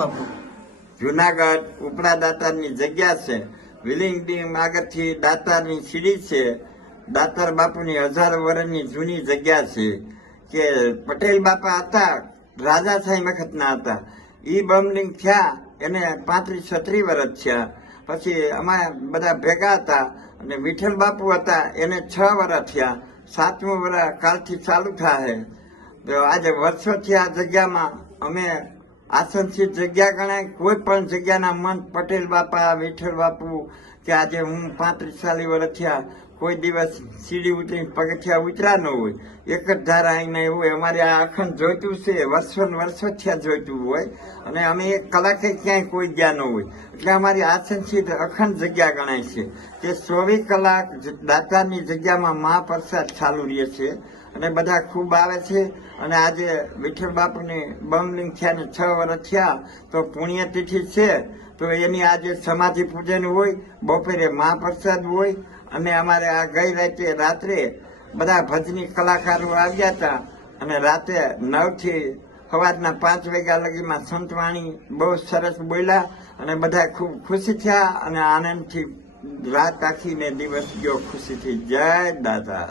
બાપુ. જુનાગઢ ઉપડા દાતારની જગ્યા છે. Willing dim આગળથી દાતારની સીડી છે. દાતાર બાપુની હજાર વર્ષની જૂની જગ્યા છે કે પટેલ બાપા હતા, રાજા સાહેબ વખતના હતા. ઈ બમલિંગ થયા, એને પાંત્રીસ છત્રીસ વર્ષ થયા. પછી અમારે બધા ભેગા હતા અને વિઠ્ઠલ બાપુ હતા, એને છ વર્ષ થયા. સાતમું વર્ષ કાલથી ચાલુ થાય આજે વર્ષોથી આ જગ્યામાં અમે આસનશીલ જગ્યા ગણાય. કોઈ પણ જગ્યાના મન પટેલ બાપા વિઠ્ઠલ બાપુ કે આજે હું પાંત્રીસ ચાલીસ વર્ષ થયા, કોઈ દિવસ સીડી ઉતરી પગથિયા ઉતરા ન હોય. એક જ ધારા આવીને એવું અમારે આ અખંડ જોઈતું છે, વર્ષો ને વર્ષો થયા જોઈતું હોય, અને અમે એક કલાકે ક્યાંય કોઈ ગયા ન હોય. એટલે અમારી આસનશીલ અખંડ જગ્યા ગણાય છે. તે ચોવીસ કલાક દાતાની જગ્યામાં મહાપ્રસાદ ચાલુ રહે છે, અને બધા ખૂબ આવે છે. અને આજે વિઠ્ઠલ બાપુને બમલિંગ થયા ને છ વર્ષ થયા, તો પુણ્યતિથિ છે, તો એની આજે સમાધિ પૂજન હોય બપોરે મહાપ્રસાદ હોય અને અમારે આ ગઈ રાતે રાત્રે બધા ભજની કલાકારો આવ્યા હતા. અને રાતે નવથી સવારના પાંચ વાગ્યા લગીમાં સંતવાણી બહુ સરસ બોલ્યા અને બધા ખૂબ ખુશી થયા અને આનંદથી રાત આખીને દિવસ ગયો ખુશીથી. જય દાદા.